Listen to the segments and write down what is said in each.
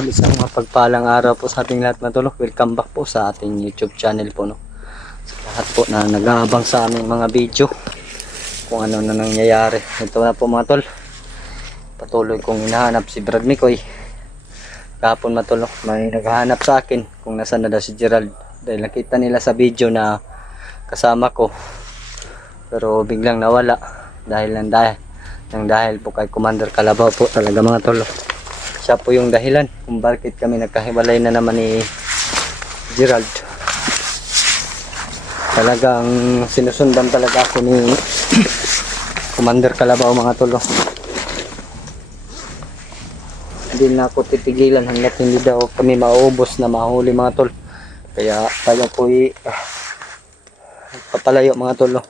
Isang mapagpalang araw po sa ating lahat mga tol. Welcome back po sa ating YouTube channel po, no. Sa lahat po na nag-aabang sa aming mga video kung ano na nangyayari. Ito na po mga tol. Patuloy kong hinahanap si Brad Mikoy. Kahapon mga tol, no, may naghahanap sa akin kung nasaan na daw si Gerald. Dahil nakita nila sa video na kasama ko. Pero biglang nawala dahil po kay Commander Kalabaw po talaga mga tol. Siya po yung dahilan kung bakit kami nagkahiwalay na naman ni Gerald. Talagang sinusundan talaga ako ni Commander Kalabaw mga tol. Hindi na ako titigilan hanggat hindi daw kami maubos na mahuli mga tol. Kaya tayo po papalayo mga tol.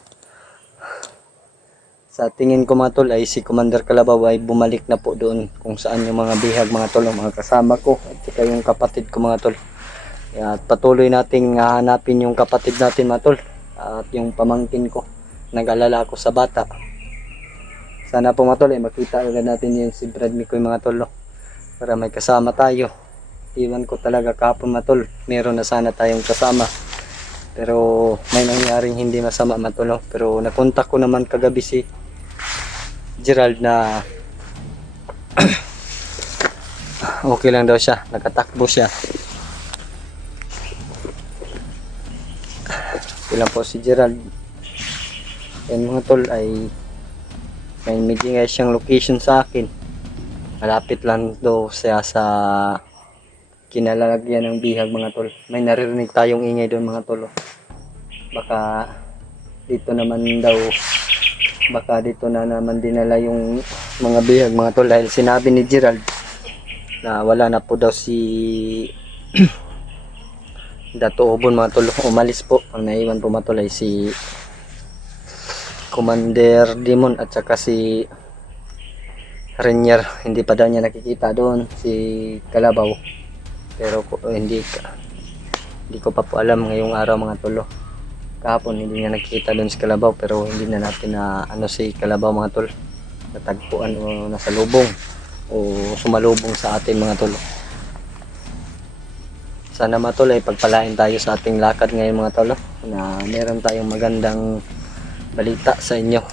Sa tingin ko mga tol ay si Commander Kalabaw ay bumalik na po doon kung saan yung mga bihag mga tol, mga kasama ko at saka yung kapatid ko mga tol. At patuloy nating hanapin yung kapatid natin mga tol at yung pamangkin ko. Nag-alala ako sa bata. Sana po mga tol ay makita agad natin yung si Brad Mikoy mga tol, para may kasama tayo. Iwan ko talaga kahapon mga tol, meron na sana tayong kasama. Pero may nangyaring hindi masama mga tol, pero nakontak ko naman kagabi si Gerald na okay lang daw siya, nakatakbo siya. Okay lang po si Gerald. Yan mga tol ay may bigay siyang location sa akin. Malapit lang daw siya sa kinalalagyan ng bihag mga tol. May naririnig tayong ingay doon mga tol. Baka dito na naman dinala yung mga bihag mga tol, dahil sinabi ni Gerald na wala na po daw si Dato Obon mga tol. Umalis po. Ang naiwan po mga tol ay si Commander Demon at saka si Renier. Hindi pa daw niya nakikita doon si Kalabaw, pero hindi ko pa po alam ngayong araw mga tol. Kahapon hindi niya nakikita doon si Kalabaw, pero hindi na natin na si Kalabaw mga tol, natagpuan o nasa lubong o sumalubong sa atin mga tol. Sana mga tol ay pagpalain tayo sa ating lakad ngayon mga tol, na meron tayong magandang balita sa inyo.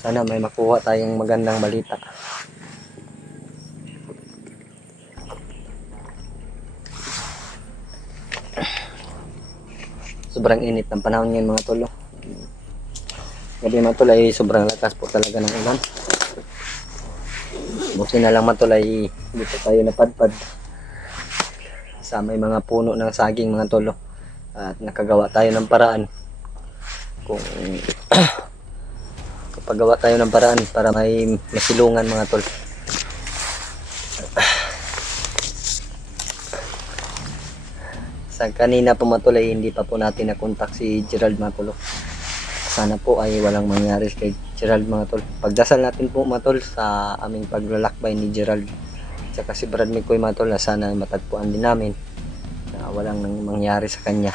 Sana may makuha tayong magandang balita. Sobrang init ng panahon ngayon mga tol. Gabi mga tol ay sobrang lakas po talaga ng ulan. Buti na lang mga tol ay dito tayo napadpad sa may mga puno ng saging mga tol, at nakagawa tayo ng paraan kung kapagawa tayo ng paraan para may masilungan mga tol. Sa kanina po mga tol ay hindi pa po natin nakontak si Gerald mga tol. Sana po ay walang mangyari kay Gerald mga tol. Pagdasal natin po mga tol sa aming paglalakbay ni Gerald tsaka si Brad Mikoy mga tol, na sana matagpuan din namin na walang mangyari sa kanya.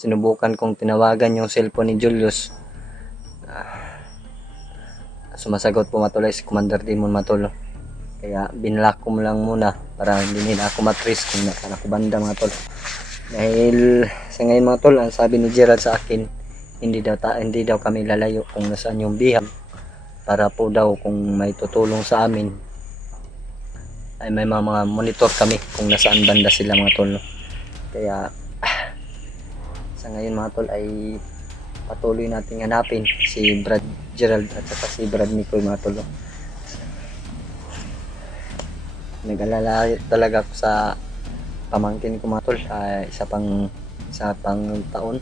Sinubukan kong tinawagan yung cellphone ni Julius. Sumasagot po mga tol ay si Commander Demon mga tol. Kaya binlock ko lang muna para hindi nila ako matrace kung nasaan ako banda mga tol. Dahil sa ngayon mga tol, ang sabi ni Gerald sa akin, hindi daw kami lalayo kung nasaan yung bihag, para po daw kung may tutulong sa amin ay may mga monitor kami kung nasaan banda sila mga tol. Kaya sa ngayon mga tol ay patuloy nating hanapin si Gerald at saka si Brad Mikoy mga tol. Nag-alala talaga ako sa pamangkin ko mga tol. Isa pang taon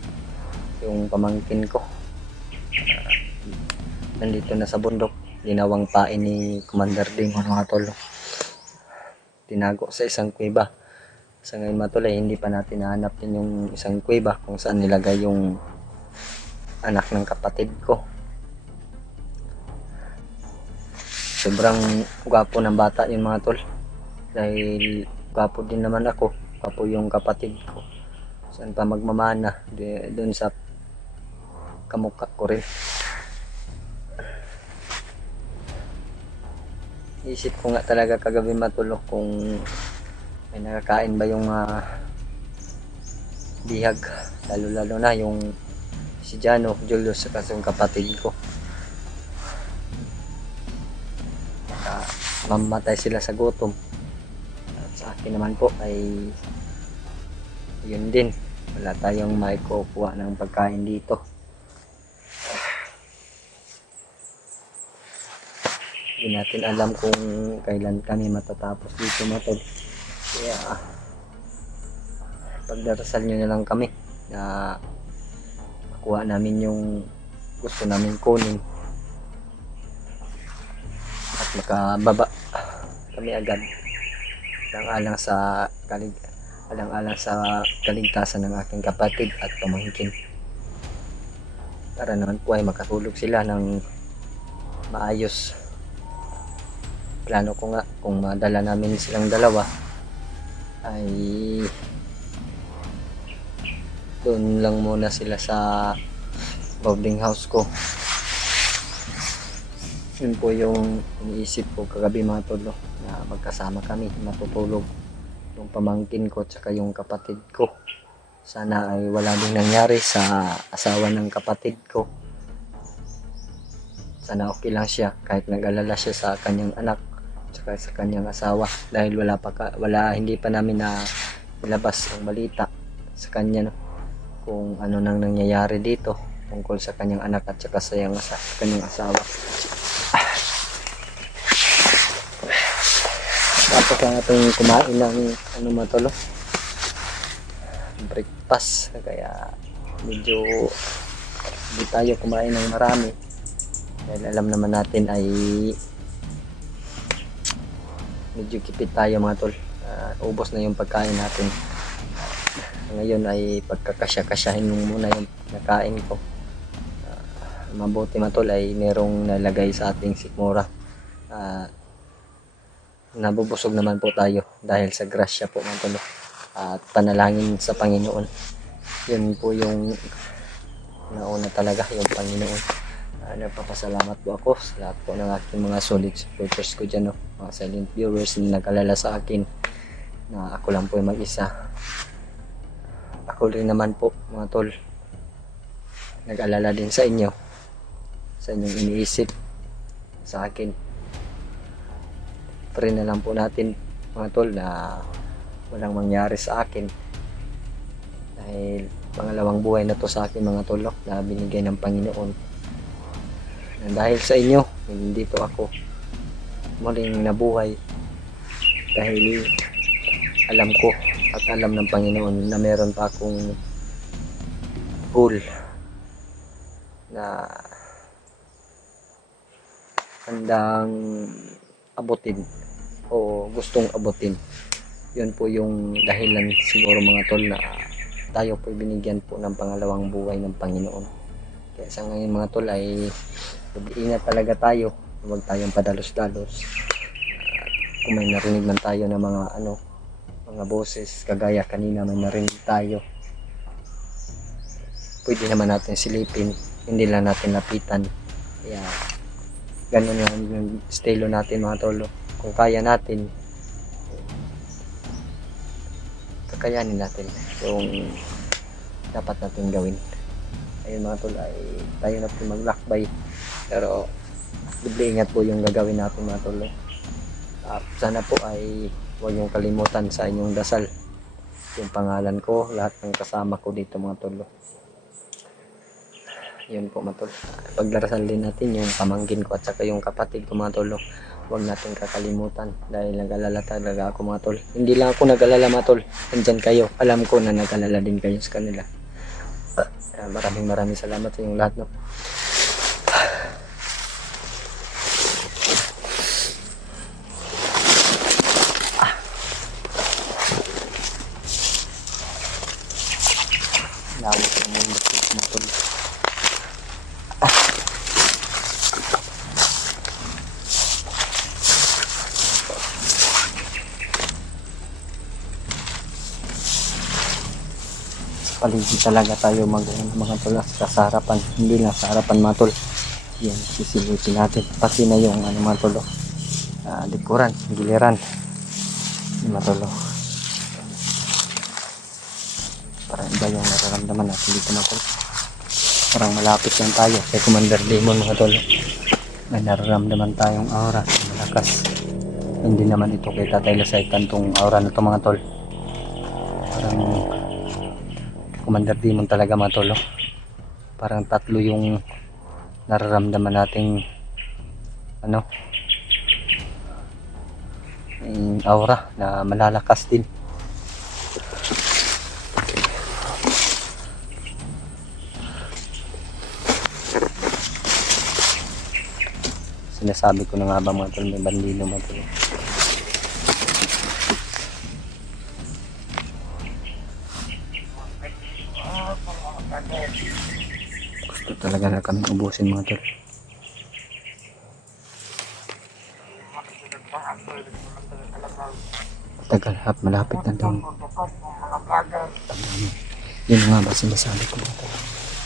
yung pamangkin ko, nandito na sa bundok, ginawang pain ni Commander Demon mga tol. Tinago sa isang kuweba. Sa ngayon mga tol ay hindi pa natin nahanap din yung isang kuweba kung saan nilagay yung anak ng kapatid ko. Sobrang gwapo ng bata yun mga tol, dahil gwapo din naman ako, gwapo yung kapatid ko. Saan pa magmamana doon sa kamukha ko rin. Isip ko nga talaga kagabi matulog kung may nakakain ba yung bihag. Lalo na yung si Jano, Julius, saka yung kapatid ko. Baka mamatay sila sa gutom. At sa akin naman po ay yun din. Wala tayong maikukuha ng pagkain dito. Hindi natin alam kung kailan kami matatapos dito matol. Kaya pagdarasal nyo na lang kami na makuha namin yung gusto namin kunin at makababa kami agad alang-alang sa kaligtasan ng aking kapatid at pamangkin, para naman po ay makatulog sila ng maayos. Plano ko nga kung madala namin silang dalawa ay doon lang muna sila sa boarding house ko. Yun po yung iniisip ko kagabi mga tolo, na magkasama kami matutulog, yung pamangkin ko at saka yung kapatid ko. Sana ay wala ding nangyari sa asawa ng kapatid ko. Sana okay lang siya kahit nag-alala siya sa kanyang anak saka sa kanyang asawa, dahil hindi pa namin na ilabas ang balita sa kanya, no, kung ano nang nangyayari dito tungkol sa kanyang anak at saka sa kanyang asawa. Tapos lang natin kumain ng matolo, breakfast, kaya medyo hindi tayo kumain ng marami dahil alam naman natin ay medyo kipit tayo mga tol. Ubos na yung pagkain natin ngayon, ay pagkakasya-kasyahin muna yung nakain ko. Mabuti matol ay merong nalagay sa ating sikmura. Nabubusog naman po tayo dahil sa grasya po mga tol, at panalangin sa Panginoon. Yun po yung nauna talaga, yung Panginoon. Nagpapasalamat po ako sa lahat po ng aking mga solid supporters ko dyan, no? Mga silent viewers na nag-alala sa akin na ako lang po yung mag-isa. Ako rin naman po mga tol, nag-alala din sa inyo, sa inyong iniisip sa akin. Pray na lang po natin mga tol na walang mangyari sa akin, dahil pangalawang buhay na to sa akin mga tol, na binigay ng Panginoon. Dahil sa inyo, hindi to ako muling nabuhay, dahil alam ko at alam ng Panginoon na meron pa akong goal na handang abutin o gustong abutin. Yun po yung dahilan siguro mga tol na tayo po binigyan po ng pangalawang buhay ng Panginoon. Kaya sa ngayon mga tol ay mag-iingat talaga tayo, huwag tayong padalos-dalos. Kung may narinig man tayo ng mga boses, kagaya kanina may narinig tayo, pwede naman natin silipin, hindi lang natin lapitan. Kaya ganun lang yung estilo natin mga tolo. Kung kaya natin, kakayanin natin yung dapat natin gawin. Ayun mga tol, ay tayo na po maglakbay, pero doble ingat po yung gagawin natin mga tol. Sana po ay huwag yung kalimutan sa inyong dasal yung pangalan ko, lahat ng kasama ko dito mga tol. Yun po mga tol, pagdarasal din natin yung pamangkin ko at saka yung kapatid ko mga tol. Huwag natin kakalimutan, dahil nag-alala talaga ako mga tol. Hindi lang ako nag-alala mga tol, nandyan kayo, alam ko na nag-alala din kayo sa kanila. Maraming salamat sa inyong lahat, no? Lawak ng mundo mga tol. Paligid talaga tayo mga tol, sa harapan, hindi lang sa harapan mga tol. Yan, sisilipin natin pati na yung mga tol, likuran, giliran. Matulo. Parang iba yung nararamdaman natin dito mga tol. Parang malapit lang tayo kay Commander Demon mga tol. May nararamdaman tayong aura na malakas. Hindi naman ito kay Tatay Lasaitan tong aura na to mga tol. Parang Commander Demon talaga mga tol. Parang tatlo yung nararamdaman nating ano, yung aura na malalakas din. Sinasabi ko na nga ba mga tol, may bandilo mga tol. Gusto talaga na kami ubusin mga tol. Tagal hap, malapit na doon. Yun nga ba sinasabi ko mga tol.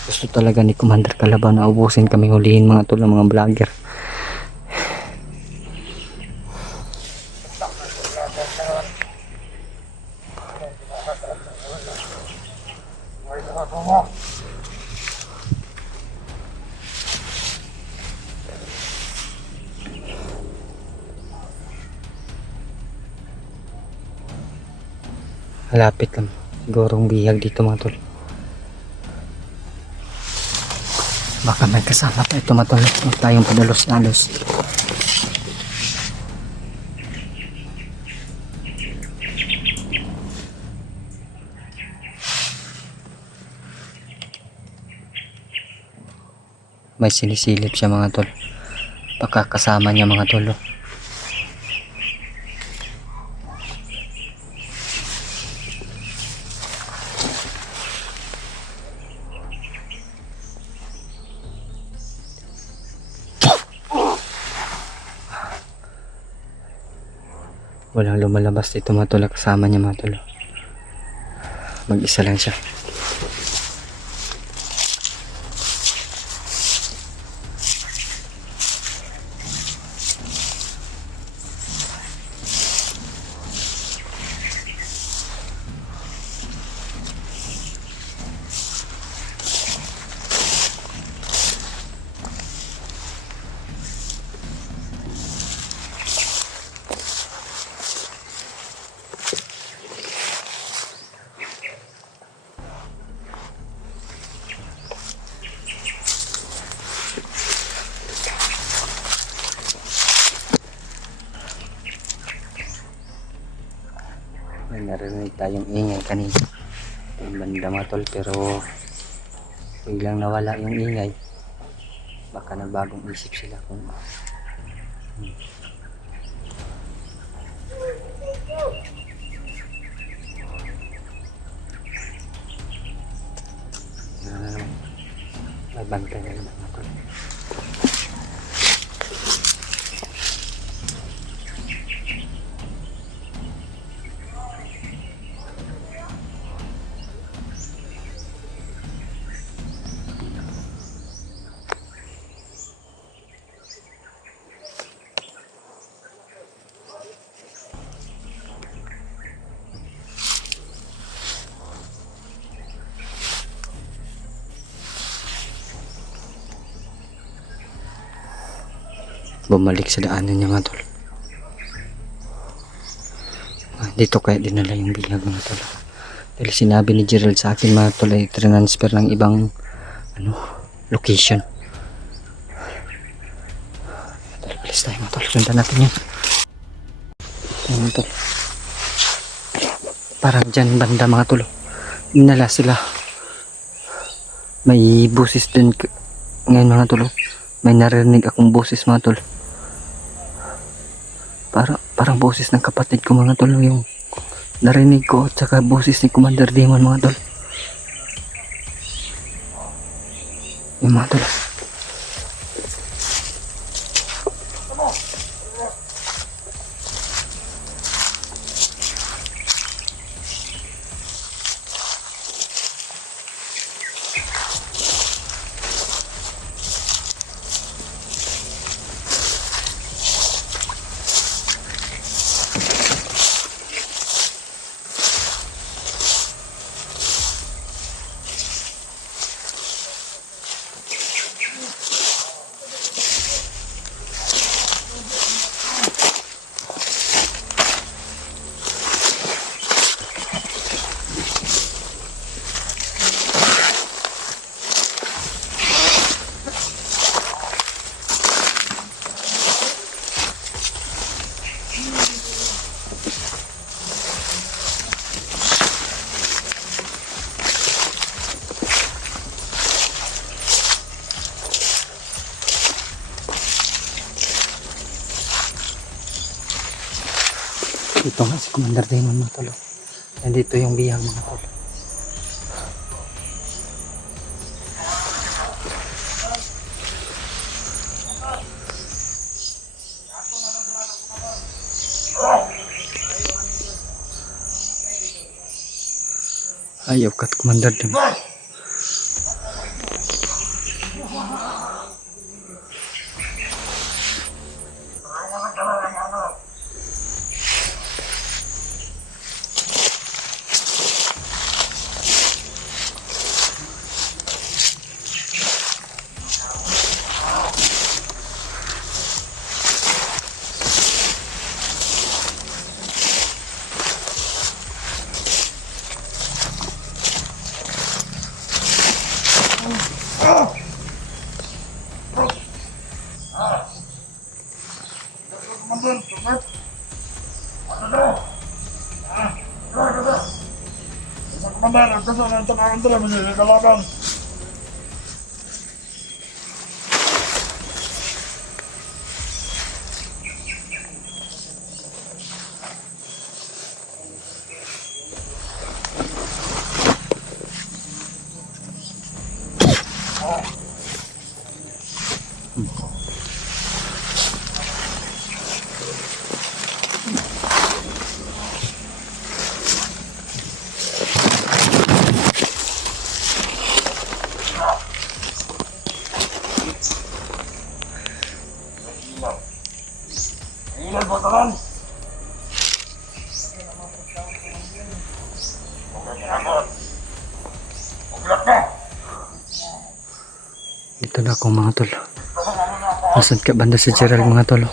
Gusto talaga ni Commander Kalabaw na ubusin kami, hulihin mga tol ng mga vlogger. Malapit lang sigurong bihag dito mga tol. Baka may kasama pa ito mga tol. Huwag tayong padalos-dalos. May sinisilip siya mga tol. Baka kasama niya mga tol. Walang lumalabas dito mga tol, kasama niya mga tol. Mag-isa lang siya. May narinig tayong ingay kanina yung banda mga tol, pero biglang nawala yung ingay. Baka nagbagong isip sila kung may bantay na naman mga tol. Bumalik sa daanan niya mga tol. Dito kaya dinala yung bihag mga tol. Dahil sinabi ni Gerald sa akin mga tol ay transfer ng ibang location. Tol, bilis tayo mga tol. Sundan natin yun. Ayan mga tol. Parang dyan banda mga tol. Dinala sila. May busis din ngayon mga tol. May narinig akong boses mga tol. Parang boses ng kapatid ko mga tol yung narinig ko, at saka boses ni Commander Demon mga tol. Yung mga tol. Ito nga si Commander Damon mga tol. Nandito yung bihag mga tol. Ayaw kat Commander Damon. Dito na ako mga tol. Nasaan ka banda si Gerald mga tol?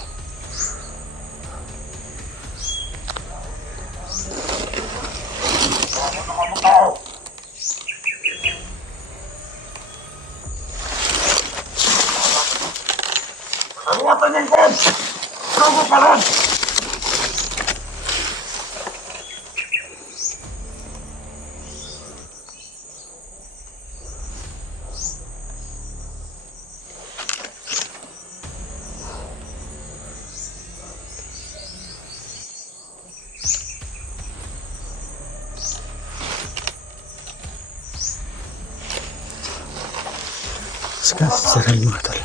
Sekarang si Gerald mga tol.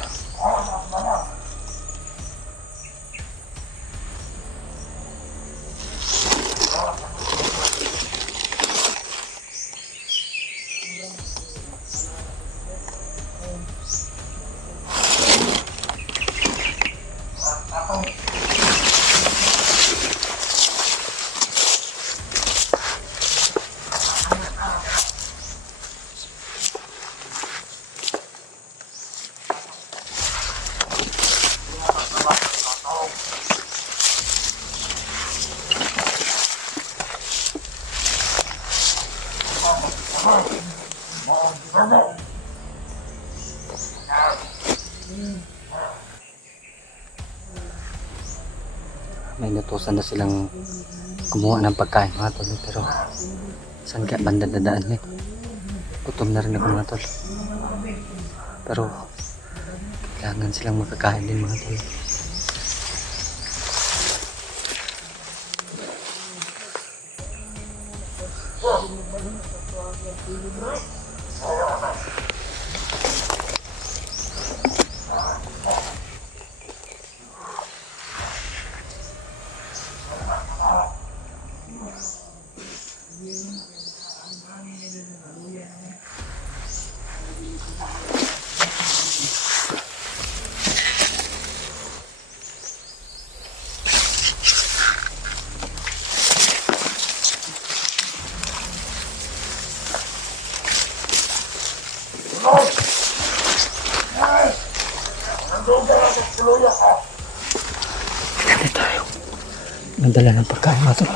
May natusan na silang kumuha ng pagkain mga tol, pero saan kaya banda dadaan eh? Gutom na rin ako mga tol, pero kailangan silang makakain din mga tol. Hindi tayo nagdala ng pagkain mga tol.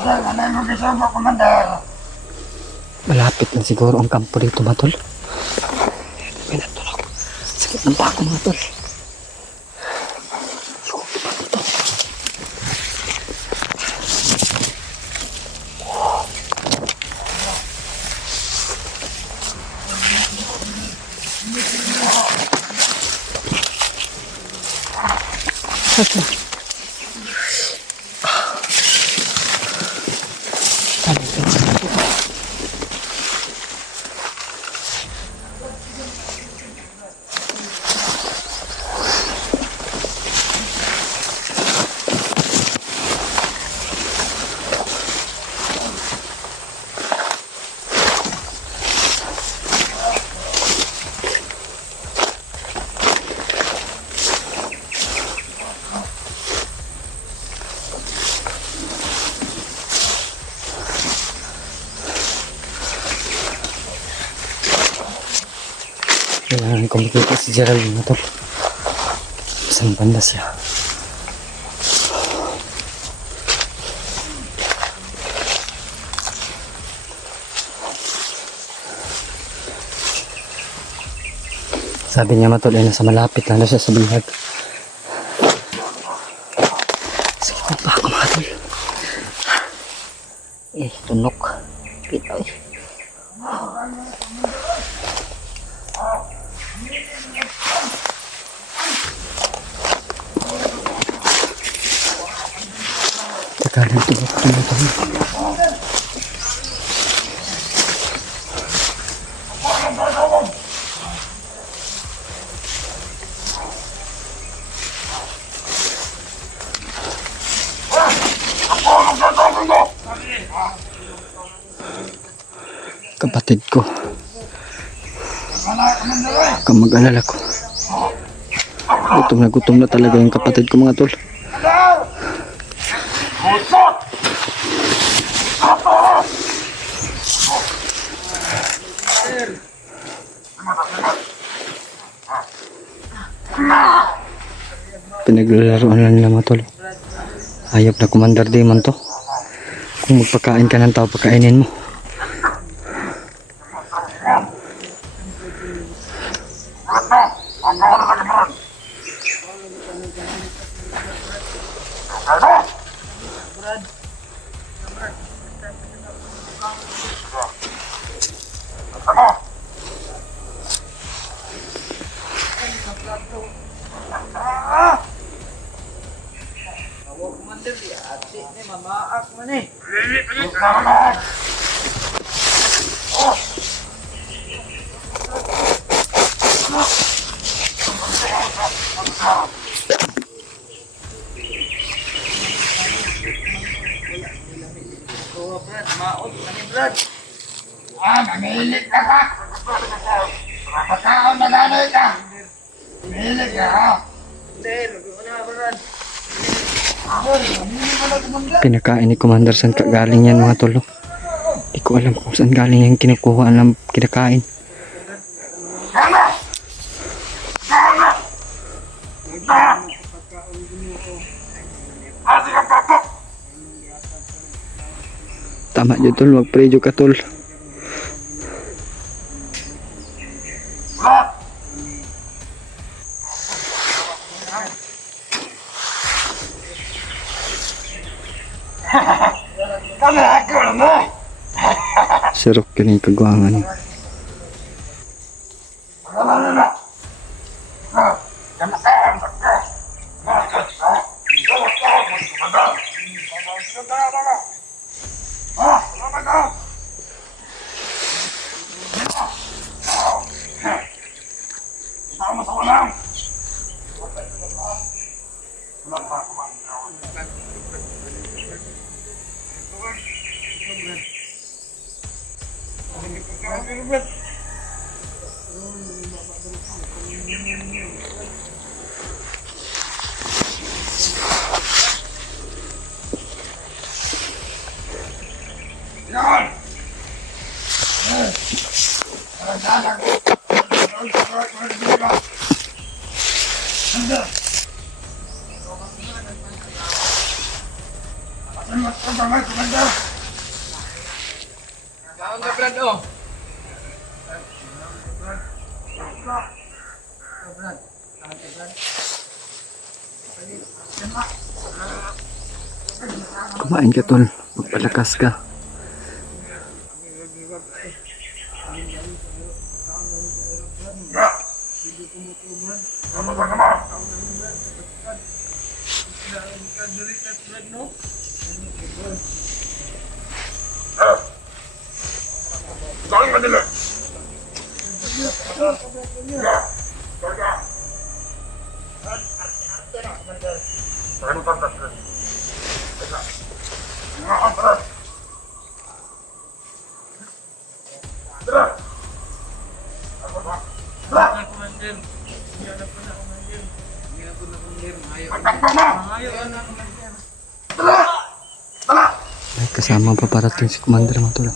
Malapit lang siguro ang kampo dito mga tol. May natulog. Sakit ng bako mga tol. Parang kumikita si Geraldine na to. Saan banda siya? Sabi niya matol ay nasa malapit lang na siya sa bihag. Sige pa ako mga tol. Tunok. Kita eh. Takalan tunok mga tol. Kapatid ko, kung mag-alala ko, gutom na talaga yung kapatid ko mga tol. Pinaglalaroan lang nila mga tol. Hayop na Commander Demon to. Kung magpakain ka ng tao, pagkainin mo. Namilit ka ka! Makakaon na nanay ka! Namilit ka ha! Pinakain ni Commander, saan ka galing yan mga tol? Di ko alam kung saan galing yung kinukuha ng kinakain. Tama dyan tol, magprejo ka tol. Sirok yun yung kagwangan. Kumain ka tol, magpalakas ka. May kasama pa parating si Commander mga tol.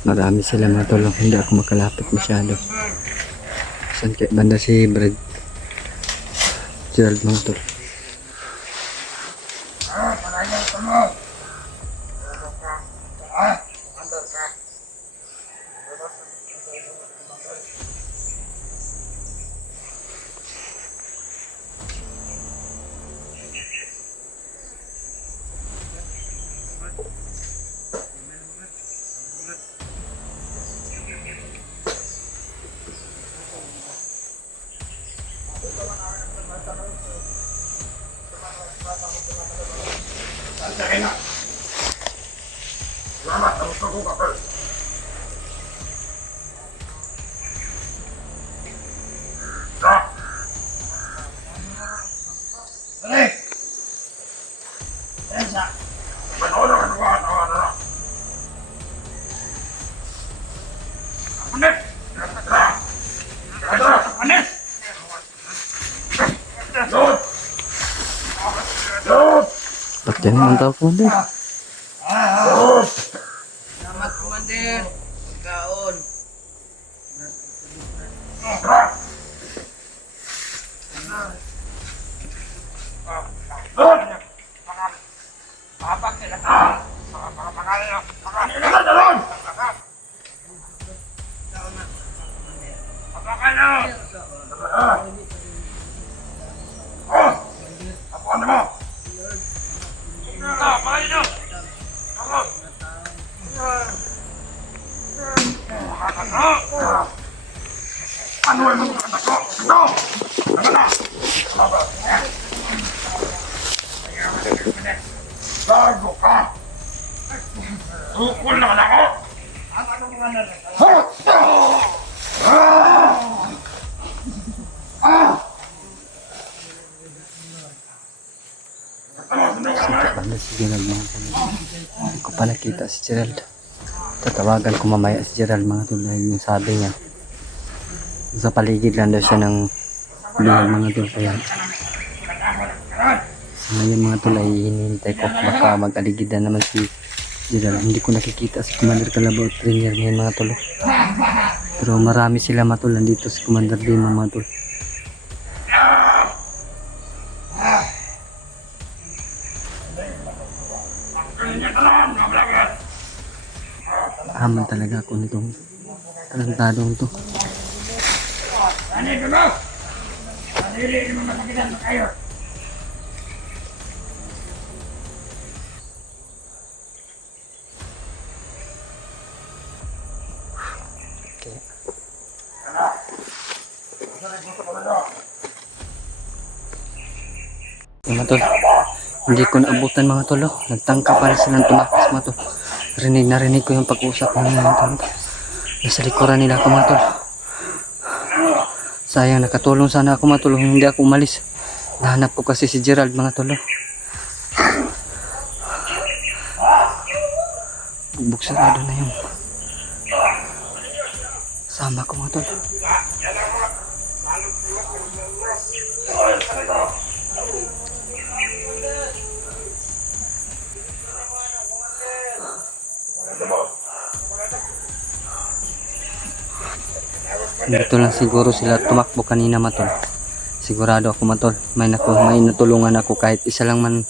Marami sila mga tol. Hindi ako makalapit masyado. Saan kaya banda si Brad Gerald mga tol? Parang tulog. Andar ka. Antarin na. Salamat, tapos na ko kapal. Stop! Dali! Tensa! Manood ang ano. Anet! Anet! Lord! Lord! Ba't yan naman tao ko hindi? Salamat, Commander. Pagkaon. Lord! Ano yung mga anak ko? Ito! Ano na? Bago ka! Tukol naman ako! Sika banda si Gerald mga tol. Hindi ko pa nakita si Gerald. Tatawagan ko mamaya si Gerald mga tol dahil yung sabi niya sa paligid lang daw siya ng bihag mga tol. Kaya sa ngayon mga tol ay hinihintay ko baka mag-aligid na naman si Gerald. Hindi ko nakikita si Commander Kalabaw at Rainier ngayon mga tol. Pero marami sila mga tol. Nandito si Commander din mga tol. Aman talaga ako nitong talentadong to. Ano ito na? Hindi mo masakitan na kayo. Okay. Mga tol, hindi ko naabutan mga tol. Nagtangka para silang tumakas mga tol. Narinig ko yung pag-usap ng mga tol. Nasa likuran nila ako mga tol. Sayang, nakatulong sana ako mga tol. Hindi ako umalis. Nahanap ko kasi si Gerald mga tol. Bugbog sarado na yung sama ko mga tol. Dito lang siguro sila tumakbo kanina matol. Sigurado ako matol. May natulungan ako kahit isa lang man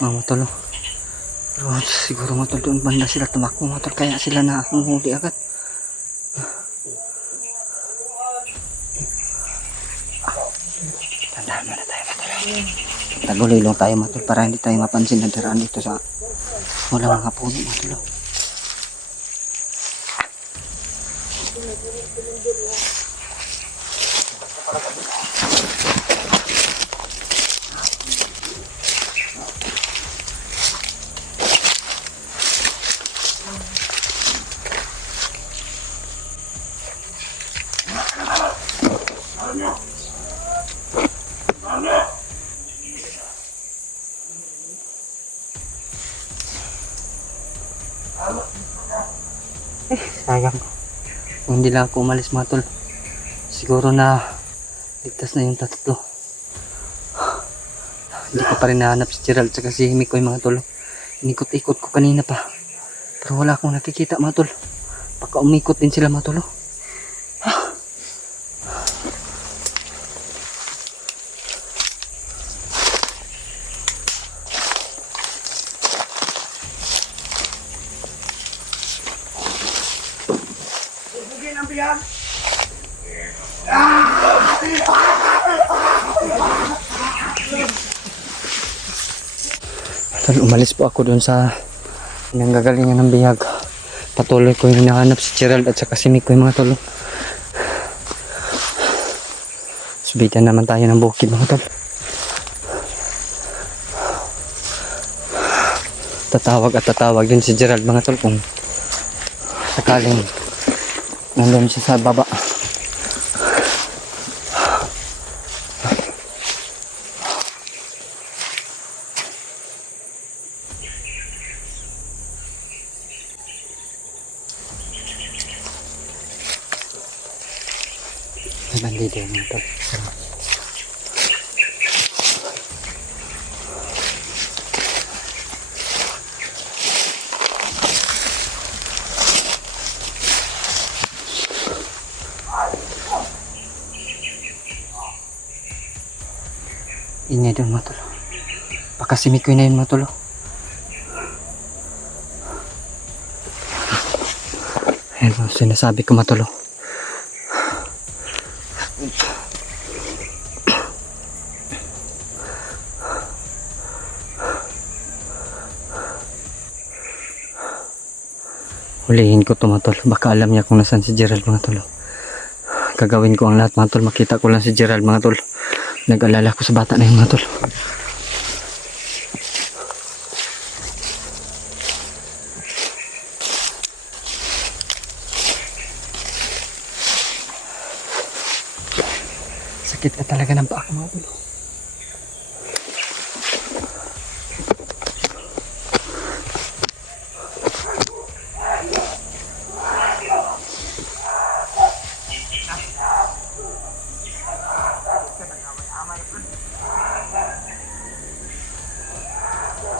mga matol. Pero siguro matol doon banda sila tumakbo matol. Kaya sila na akong huli agad. Tandaan mo na tayo matol. Taguloy lang tayo matol para hindi tayo mapansin na daraan dito sa walang mga puno matol. Sayang. Kung hindi lang ako umalis mga tol, siguro na ligtas na yung tatlo. Hindi ko pa rin nahanap si Gerald at si Mikoy mga tol. Inikot-ikot ko kanina pa. Pero wala akong nakikita mga tol. Baka umikot din sila mga tol. Bugin ang biyag. Tol, umalis po ako doon sa nanggagalingan ng bihag. Patuloy ko yung hinahanap si Gerald at saka si Mikoy mga tol. Subitan naman tayo ng bukid mga tol. Tatawag at tatawag din si Gerald mga tol kung sakaling nandun siya sa baba. May bandido mga tol. Ingay doon mga tol. Baka si Mikoy na yun mga tol. Ayan ang sinasabi ko mga tol. Hulihin ko to mga tol. Baka alam niya kung nasan si Gerald mga tol. Gagawin ko ang lahat mga tol. Makita ko lang si Gerald mga tol. Nag-alala ko sa bata na yun mga tol. Sakit ka talaga ng paa mga tol.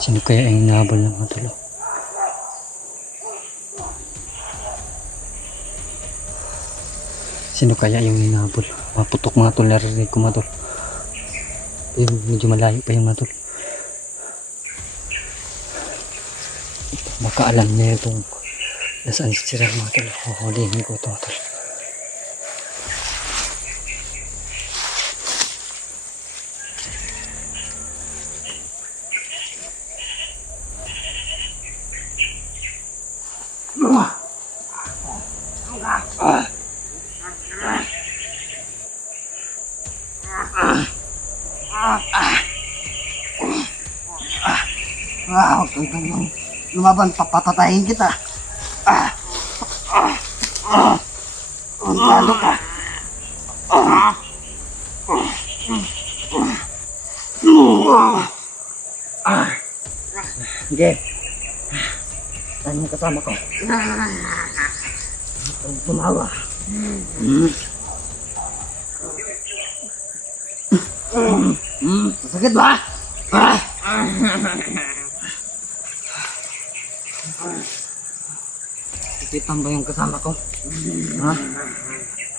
Sino kaya ang inahabol ng mga tol? Sino kaya yung inahabol? Maputok mga tol, narinig ko mga tol. Yung medyo malayo pa yung mga tol. Baka alam niya itong nasaan si Gerald mga tol. Huhulihin ko ito mga tol. Huwag kang lumaban, papatatayin kita. Lalo ka. Jeff, saan yung kasama ko? Tumawa. Sakit ba? Kikitan ba yung kasama ko? Ha?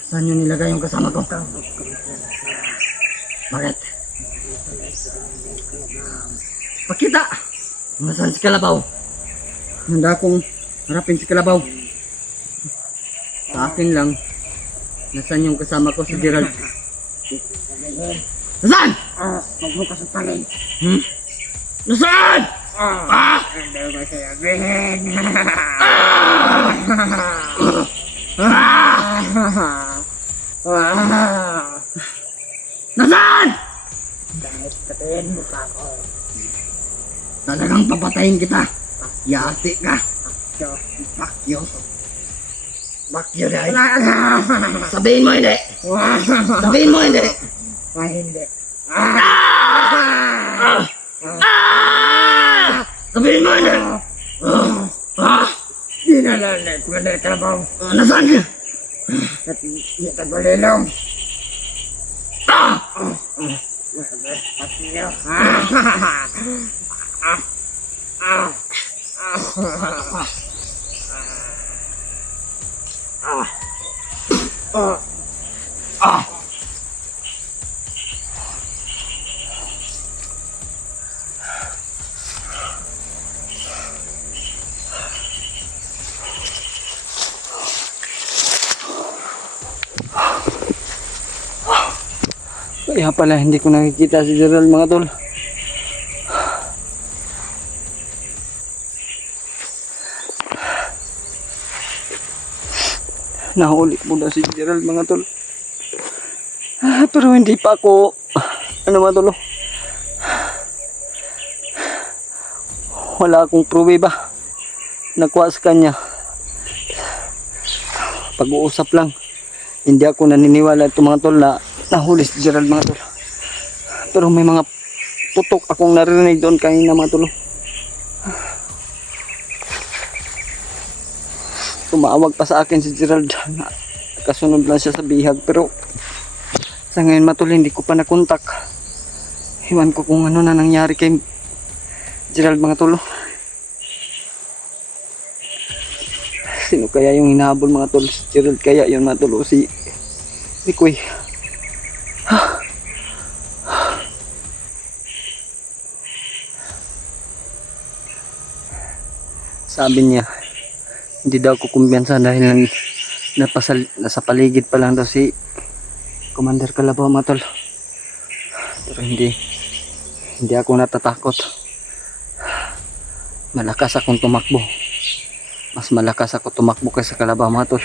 Saan yun nilagay yung kasama ko? Bakit? Pakita! Nasaan si Kalabaw? Handa akong harapin si Kalabaw. Sa akin lang, nasaan yung kasama ko si Gerald? Nasaan? Huwag mo kasapanin. Nasaan? Hindi ko sasabihin. Nasaan? Dahil sabihin mo pa ako. Talagang papatayin kita. Yati ka. So, Bakyo. Bakyo dahil. Sabihin mo hindi. Sabihin mo hindi. hindi. Sabihin mo hindi. Dinalalit mo na trabaho. Nasaan ka? At itagulilong. Kaya pala hindi ko nakikita si Gerald mga tol. Nahuli po na si Gerald mga tol. Pero hindi pa ako ano mga tol. Wala akong pruweba nakuha sa kanya. Pag-uusap lang. Hindi ako naniniwala ito mga tol na nahuli si Gerald mga tol. Pero may mga putok akong narinig doon kanina mga tol. Tumawag pa sa akin si Gerald. Kasunod lang siya sa bihag. Pero sa ngayon mga tol hindi ko pa nakontak. Iwan ko kung ano na nangyari kay Gerald mga tol. Sino kaya yung hinahabol mga tol? Si Gerald kaya yun mga tol o si Rikoy. Sabi niya hindi daw ako kumpiyansa dahil nasa paligid pa lang daw si Commander Kalabaw mga tol. Pero hindi ako natatakot. Malakas akong tumakbo. Mas malakas ako tumakbo kaysa Kalabaw mga tol.